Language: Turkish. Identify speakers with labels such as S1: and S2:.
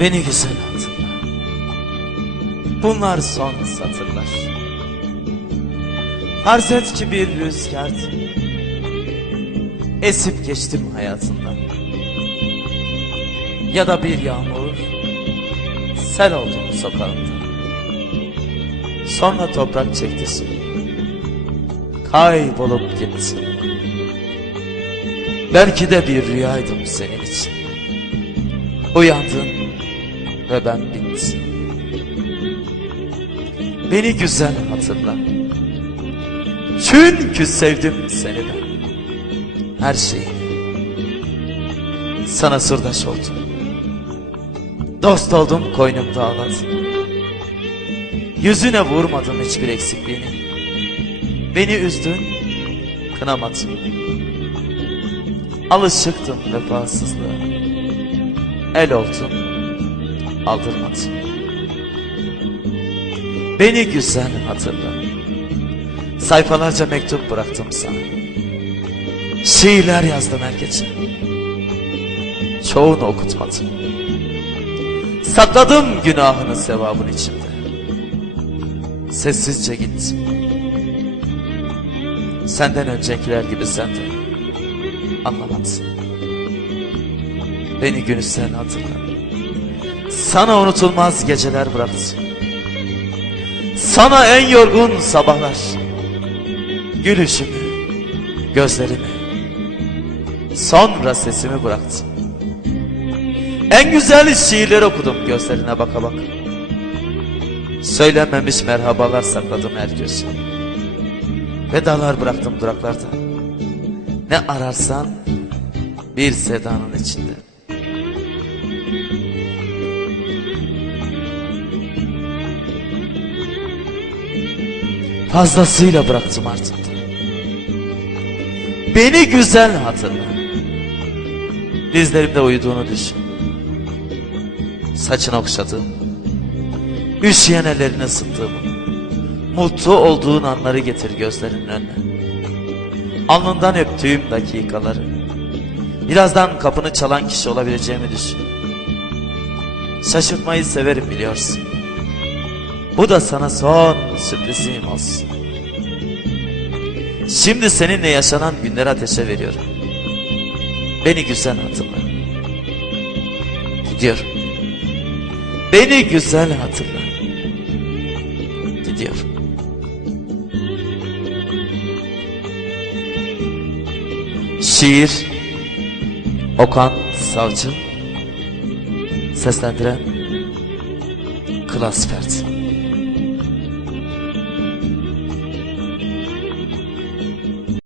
S1: Beni güzel hatırla. Bunlar son satırlar. Farz et ki bir rüzgardı. Esip geçtim hayatından. Ya da bir yağmur. Sel oldum sokağında. Sonra toprak çekti su. Kaybolup gitti. Belki de bir rüyaydım senin için. Uyandın ve ben bittim. Beni güzel hatırla. Çünkü sevdim seni ben. Her şeyi. Sana sırdaş oldum. Dost oldum koynumda ağladım. Yüzüne vurmadım hiçbir eksikliğini. Beni üzdün, kınamadın. Alışıktım vefasızlığa. El oldum, aldırmadın. Beni güzel hatırla. Sayfalarca mektup bıraktım sana. Şiirler yazdım her gece. Çoğunu okutmadım. Sakladım günahını sevabın içinde. Sessizce gittim. Senden öncekiler gibi sen de anlamadın. Beni günüsten hatırla. Sana unutulmaz geceler bıraktım. Sana en yorgun sabahlar. Gülüşümü, gözlerimi, sonra sesimi bıraktım. En güzel şiirler okudum gözlerine baka baka. Söylenmemiş merhabalar sakladım her köşe. Vedalar bıraktım duraklarda. Ne ararsan bir sedanın içinde. Fazlasıyla bıraktım artık. Beni güzel hatırla. Dizlerimde uyuduğunu düşün. Saçını okşadım. Üşüyen ellerini ısıttığımı. Mutlu olduğun anları getir gözlerinin önüne. Alnından öptüğüm dakikaları. Birazdan kapını çalan kişi olabileceğimi düşün. Şaşırtmayı severim biliyorsun. Bu da sana son sürprizim olsun. Şimdi seninle yaşanan günleri ateşe veriyorum. Beni güzel hatırla. Gidiyorum. Beni güzel hatırla. Gidiyorum. Şiir Okan Savcı Seslendiren Klas Fert